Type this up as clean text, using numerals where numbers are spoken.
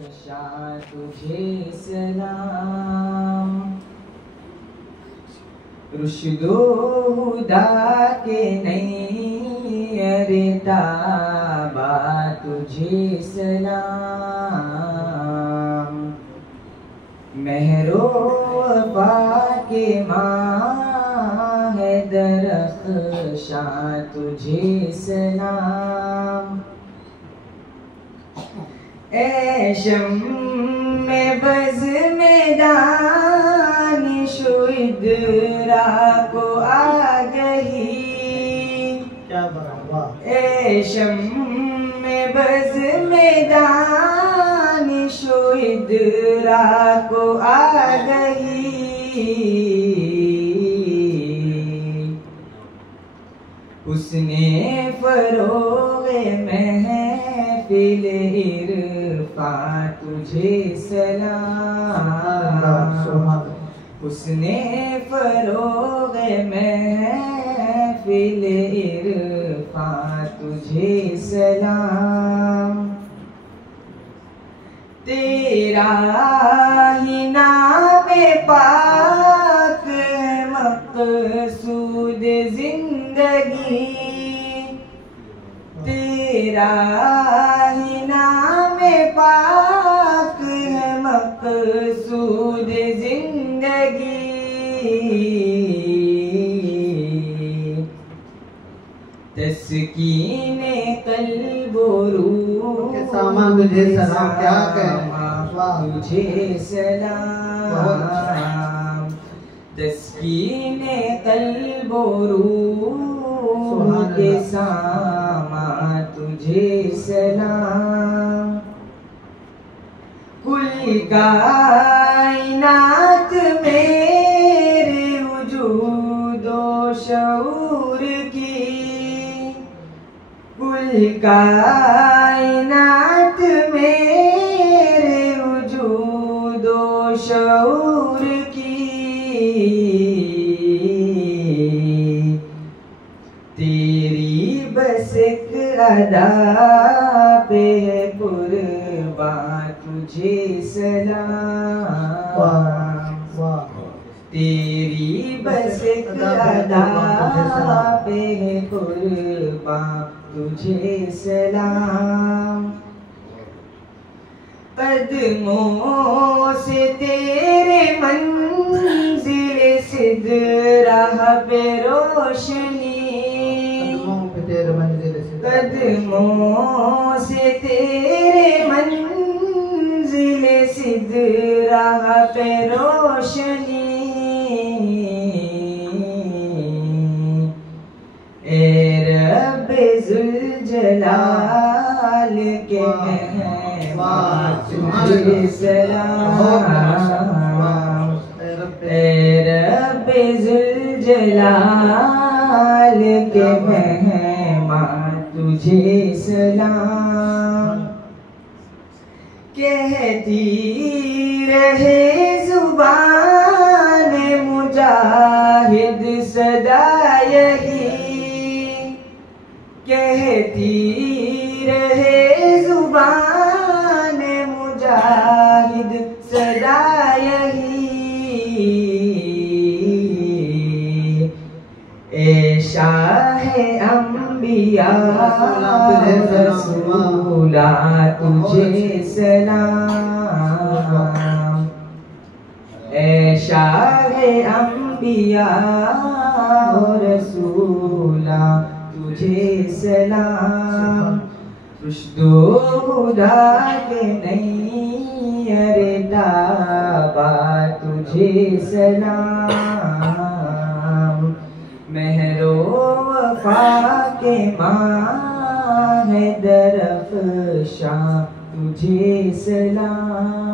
तुझे सलाम। रुश्दो हुदा के नैयर ताबा तुझे सलाम। महरो वफा के माह दरख्शा तुझे सलाम। ऐ शम्मे बज़ में दानिशो इदराको आगही। क्या बात। ऐ शम्मे बज़ में दानिशो इदराको आगही। उसने फरोगे महफिल इरफा तुझे सलाम। उसने फरोगे महफिल इरफा तुझे सलाम। तेरा ही नाम पाक है मक़सूद जिंदगी। तेरा ही नाम पाक है मक़सूद जिंदगी। तस्कीने क़ल्ब रूह सामान तुझे सलाम। क्या कहें तुझे सलाम। तस्कीने क़ल्ब रूह के सामा तुझे सलाम। कुल कायनात मेरे वजूदो शऊर की। कुल कायनात मेरे वजूदो शऊर की। तेरी बस एक अदा पे है कुर्बान तुझे सलाम। तेरी बस एक अदा पे है कुर्बान तुझे सलाम। कदमों से तेरे मंजिल सिदरा पे रोशनी। कदमों से तेरे मंजिल सिदरा पे रोशनी। ए रब्बे ज़ुल जलाल के मेहमान तुझे सलाम। ए रब्बे ज़ुल जलाल के मेहमान तुझे सलाम। कहती रहे ज़ुबान मुजाहिद सदा यही। कहती रहे ज़ुबान मुजाहिद सदा यही। ए शाहे अंबिया रसूला तुझे सलाम। ए शाहे अंबिया रसूला तुझे सलाम। रुश्दो हुदा के नैयर ताबा तुझे सलाम। महरो वफा के माह दरख्शा तुझे सलाम।